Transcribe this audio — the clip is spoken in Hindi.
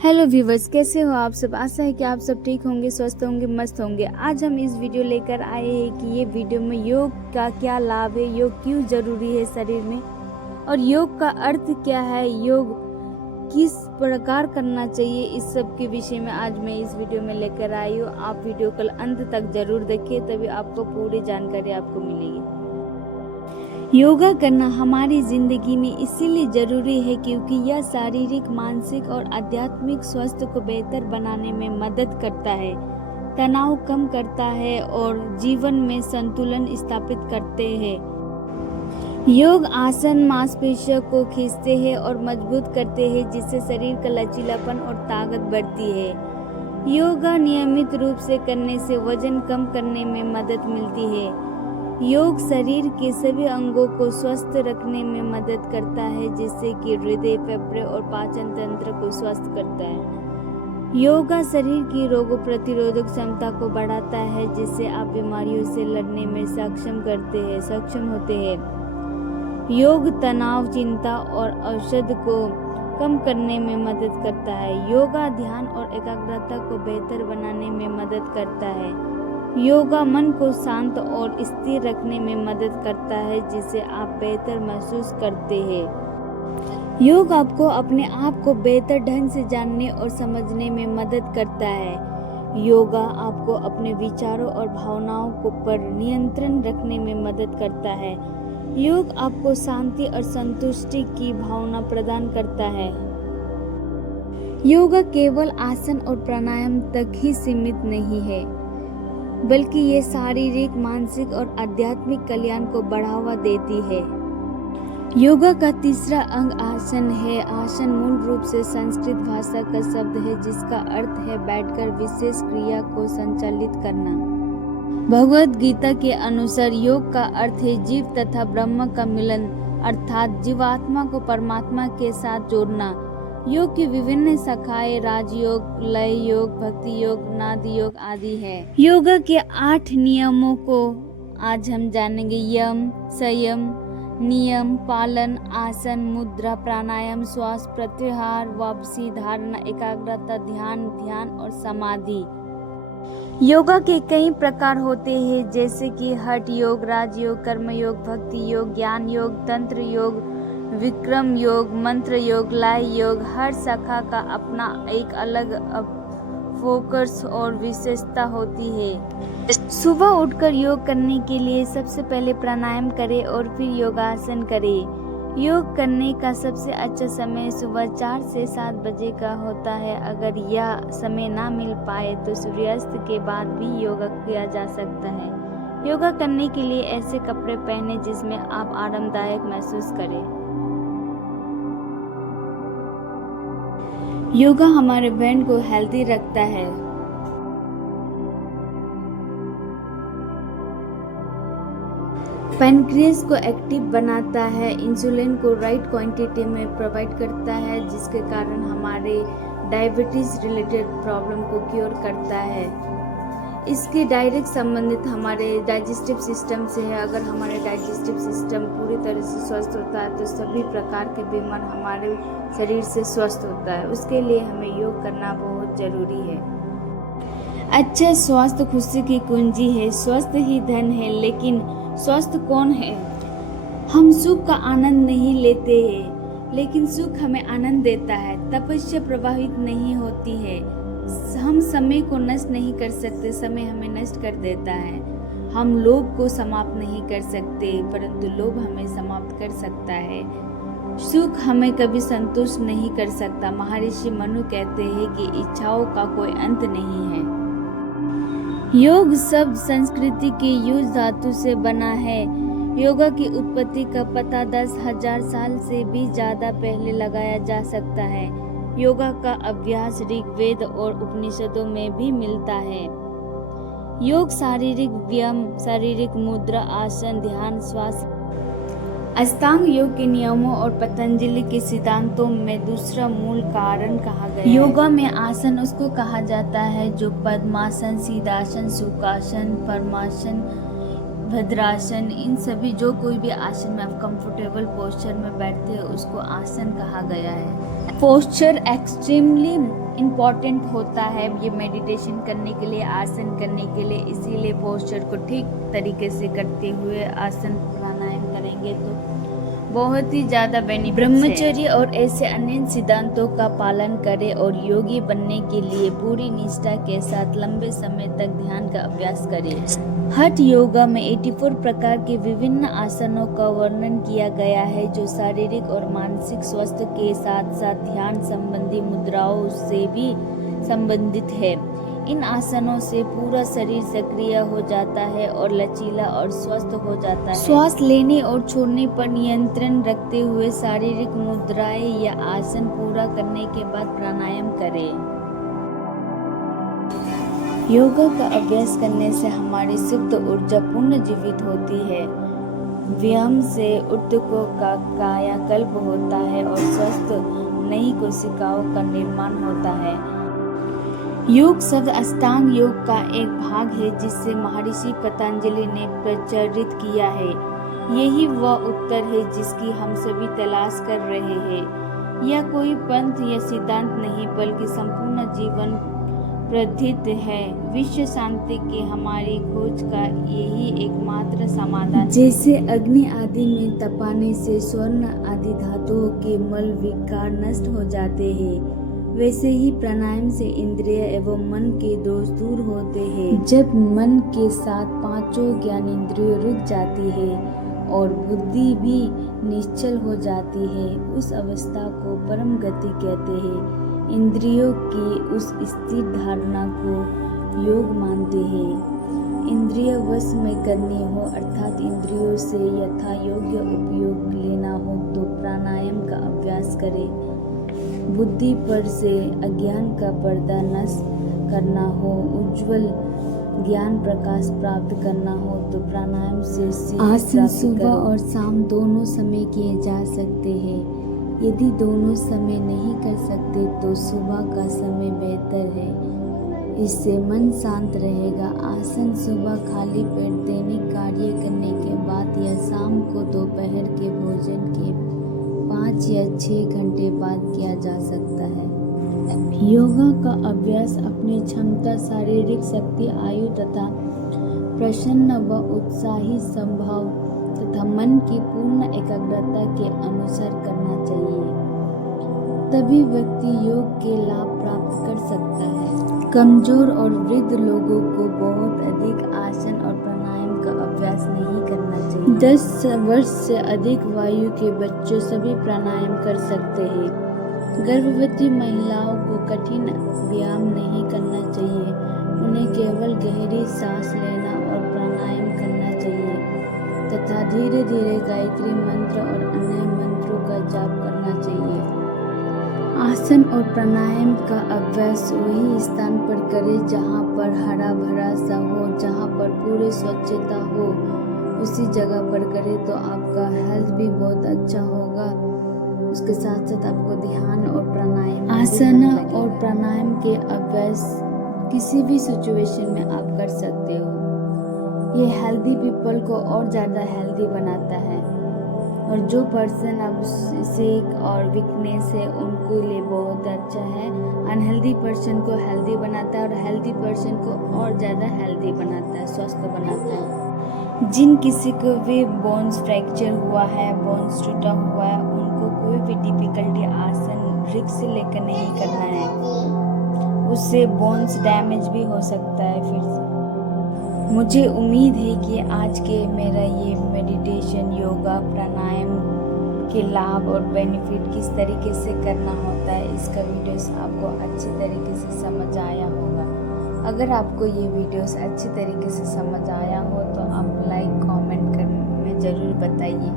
हेलो व्यूवर्स, कैसे हो आप सब। आशा है कि आप सब ठीक होंगे, स्वस्थ होंगे, मस्त होंगे। आज हम इस वीडियो लेकर आए हैं कि ये वीडियो में योग का क्या लाभ है, योग क्यों जरूरी है शरीर में, और योग का अर्थ क्या है, योग किस प्रकार करना चाहिए, इस सब के विषय में आज मैं इस वीडियो में लेकर आई हूँ। आप वीडियो को अंत तक जरूर देखिए, तभी आपको पूरी जानकारी आपको मिलेगी। योगा करना हमारी जिंदगी में इसीलिए जरूरी है क्योंकि यह शारीरिक, मानसिक और आध्यात्मिक स्वास्थ्य को बेहतर बनाने में मदद करता है, तनाव कम करता है और जीवन में संतुलन स्थापित करते हैं। योग आसन मांसपेशियों को खींचते हैं और मजबूत करते हैं, जिससे शरीर का लचीलापन और ताकत बढ़ती है। योगा नियमित रूप से करने से वजन कम करने में मदद मिलती है। योग शरीर के सभी अंगों को स्वस्थ रखने में मदद करता है, जिससे कि हृदय, फेफड़े और पाचन तंत्र को स्वस्थ करता है। योगा शरीर की रोग प्रतिरोधक क्षमता को बढ़ाता है, जिससे आप बीमारियों से लड़ने में सक्षम होते हैं। योग तनाव, चिंता और अवसाद को कम करने में मदद करता है। योगा ध्यान और एकाग्रता को बेहतर बनाने में मदद करता है। योगा मन को शांत और स्थिर रखने में मदद करता है, जिससे आप बेहतर महसूस करते हैं। योग आपको अपने आप को बेहतर ढंग से जानने और समझने में मदद करता है। योगा आपको अपने विचारों और भावनाओं को पर नियंत्रण रखने में मदद करता है। योग आपको शांति और संतुष्टि की भावना प्रदान करता है। योगा केवल आसन और प्राणायाम तक ही सीमित नहीं है, बल्कि ये शारीरिक, मानसिक और आध्यात्मिक कल्याण को बढ़ावा देती है। योगा का तीसरा अंग आसन है। आसन मूल रूप से संस्कृत भाषा का शब्द है, जिसका अर्थ है बैठकर विशेष क्रिया को संचालित करना। भगवद गीता के अनुसार योग का अर्थ है जीव तथा ब्रह्म का मिलन, अर्थात जीवात्मा को परमात्मा के साथ जोड़ना। योग की विभिन्न शाखाएं राजयोग, लय योग, भक्ति योग, नादी योग आदि है। योगा के 8 नियमों को आज हम जानेंगे। यम, संयम, नियम पालन, आसन, मुद्रा, प्राणायाम, श्वास प्रत्याहार, वापसी, धारणा, एकाग्रता, ध्यान और समाधि। योगा के कई प्रकार होते हैं, जैसे कि हठ योग, राजयोग, कर्म योग, भक्ति योग, ज्ञान योग, तंत्र योग, विक्रम योग, मंत्र योग, लय योग। हर शाखा का अपना एक अलग फोकस और विशेषता होती है। सुबह उठकर योग करने के लिए सबसे पहले प्राणायाम करें और फिर योगासन करें। योग करने का सबसे अच्छा समय सुबह 4 से 7 बजे का होता है। अगर यह समय ना मिल पाए तो सूर्यास्त के बाद भी योगा किया जा सकता है। योगा करने के लिए ऐसे कपड़े पहने जिसमें आप आरामदायक महसूस करें। योगा हमारे ब्रेन को हेल्दी रखता है। पैनक्रियास को एक्टिव बनाता है, इंसुलिन को राइट क्वांटिटी में प्रोवाइड करता है, जिसके कारण हमारे डायबिटीज रिलेटेड प्रॉब्लम को क्योर करता है। इसके डायरेक्ट संबंधित हमारे डाइजेस्टिव सिस्टम से है। अगर हमारे डाइजेस्टिव सिस्टम पूरी तरह से स्वस्थ होता है तो सभी प्रकार के बीमार हमारे शरीर से स्वस्थ होता है। उसके लिए हमें योग करना बहुत जरूरी है। अच्छा स्वास्थ्य खुशी की कुंजी है। स्वस्थ ही धन है, लेकिन स्वस्थ कौन है? हम सुख का आनंद नहीं लेते हैं, लेकिन सुख हमें आनंद देता है। तपस्या प्रभावित नहीं होती है। हम समय को नष्ट नहीं कर सकते, समय हमें नष्ट कर देता है। हम लोभ को समाप्त नहीं कर सकते, परंतु लोभ हमें समाप्त कर सकता है। सुख हमें कभी संतुष्ट नहीं कर सकता। महर्षि मनु कहते हैं कि इच्छाओं का कोई अंत नहीं है। योग शब्द संस्कृति के युज धातु से बना है। योगा की उत्पत्ति का पता 10,000 साल से भी ज्यादा पहले लगाया जा सकता है। योगा का अभ्यास ऋग्वेद और उपनिषदों में भी मिलता है। योग शारीरिक व्यायाम, शारीरिक मुद्रा, आसन, ध्यान, श्वास, अष्टांग योग के नियमों और पतंजलि के सिद्धांतों में दूसरा मूल कारण कहा गया है। योगा में आसन उसको कहा जाता है जो पद्मासन, सीधासन, सुखासन, पद्मासन, भद्रासन, इन सभी जो कोई भी आसन में आप कंफर्टेबल पोस्चर में बैठते हैं उसको आसन कहा गया है। पोस्चर एक्सट्रीमली इम्पॉर्टेंट होता है ये मेडिटेशन करने के लिए, आसन करने के लिए। इसीलिए पोस्चर को ठीक तरीके से करते हुए आसन प्राणायाम करेंगे तो बहुत ही ज़्यादा बेनिफिट। ब्रह्मचर्य और ऐसे अन्य सिद्धांतों का पालन करें और योगी बनने के लिए पूरी निष्ठा के साथ लंबे समय तक ध्यान का अभ्यास करें। हठ योगा में 84 प्रकार के विभिन्न आसनों का वर्णन किया गया है जो शारीरिक और मानसिक स्वास्थ्य के साथ साथ ध्यान संबंधी मुद्राओं से भी संबंधित है। इन आसनों से पूरा शरीर सक्रिय हो जाता है और लचीला और स्वस्थ हो जाता है। श्वास लेने और छोड़ने पर नियंत्रण रखते हुए शारीरिक मुद्राएं या आसन पूरा करने के बाद प्राणायाम करें। योगा का अभ्यास करने से हमारी सुप्त ऊर्जा पुनर्जीवित होती है। व्यायाम से ऊतकों का कायाकल्प होता है और स्वस्थ नई कोशिकाओं का निर्माण होता है। योग शब्द अष्टांग योग का एक भाग है जिसे महर्षि पतंजलि ने प्रचलित किया है। यही वह उत्तर है जिसकी हम सभी तलाश कर रहे हैं। यह कोई पंथ या सिद्धांत नहीं बल्कि संपूर्ण जीवन पद्धति है। विश्व शांति की हमारी खोज का यही एकमात्र समाधान। जैसे अग्नि आदि में तपाने से स्वर्ण आदि धातुओं के मल विकार नष्ट हो जाते हैं, वैसे ही प्राणायाम से इंद्रिय एवं मन के दोष दूर होते हैं। जब मन के साथ पांचों ज्ञानेंद्रियों रुक जाती है और बुद्धि भी निश्चल हो जाती है, उस अवस्था को परम गति कहते हैं। इंद्रियों की उस स्थिर धारणा को योग मानते हैं। इंद्रिय वश में करनी हो अर्थात इंद्रियों से यथा योग्य उपयोग लेना हो तो प्राणायाम का अभ्यास करें। बुद्धि पर से अज्ञान का पर्दा नष्ट करना हो, उज्जवल ज्ञान प्रकाश प्राप्त करना हो तो प्राणायाम से आसन सुबह और शाम दोनों समय किए जा सकते हैं। यदि दोनों समय नहीं कर सकते तो सुबह का समय बेहतर है, इससे मन शांत रहेगा। आसन सुबह खाली पेट दैनिक कार्य करने के बाद या शाम को दोपहर के भोजन के 5 या 6 घंटे बाद किया जा सकता है। योगा का अभ्यास अपनी क्षमता, शारीरिक शक्ति, आयु तथा प्रसन्न व उत्साही स्वभाव तथा मन की पूर्ण एकाग्रता के अनुसार करना चाहिए। तभी व्यक्ति योग के लाभ प्राप्त कर सकता है। कमजोर और वृद्ध लोगों को बहुत अधिक आसन और प्राणायाम का अभ्यास नहीं करना चाहिए। 10 वर्ष से अधिक आयु के बच्चों सभी प्राणायाम कर सकते हैं। गर्भवती महिलाओं को कठिन व्यायाम नहीं करना चाहिए। उन्हें केवल गहरी सांस लेना और प्राणायाम करना चाहिए तथा धीरे धीरे गायत्री मंत्र और अन्य मंत्रों का जाप करना चाहिए। आसन और प्राणायाम का अभ्यास वही स्थान पर करें जहाँ पर हरा भरा सा हो, जहाँ पर पूरी स्वच्छता हो, उसी जगह पर करें तो आपका हेल्थ भी बहुत अच्छा होगा। उसके साथ साथ आपको ध्यान और प्राणायाम, आसन और प्राणायाम के अभ्यास किसी भी सिचुएशन में आप कर सकते हो। ये हेल्दी पीपल को और ज़्यादा हेल्दी बनाता है और जो पर्सन अब सिक और वीकनेस है उनको लिए बहुत अच्छा है। अनहेल्दी पर्सन को हेल्दी बनाता है और हेल्दी पर्सन को और ज़्यादा हेल्दी बनाता है, स्वस्थ बनाता है। जिन किसी को भी बोन्स फ्रैक्चर हुआ है, बोन्स टूटा हुआ है, उनको कोई भी डिफिकल्टी आसन रिस्क लेकर नहीं करना है, उससे बोन्स डैमेज भी हो सकता है फिर से। मुझे उम्मीद है कि आज के मेरा ये मेडिटेशन, योगा, प्राणायाम के लाभ और बेनिफिट किस तरीके से करना होता है, इसका वीडियोस आपको अच्छी तरीके से समझ आया होगा। अगर आपको ये वीडियोस अच्छी तरीके से समझ आया हो तो आप लाइक कमेंट करने में ज़रूर बताइए।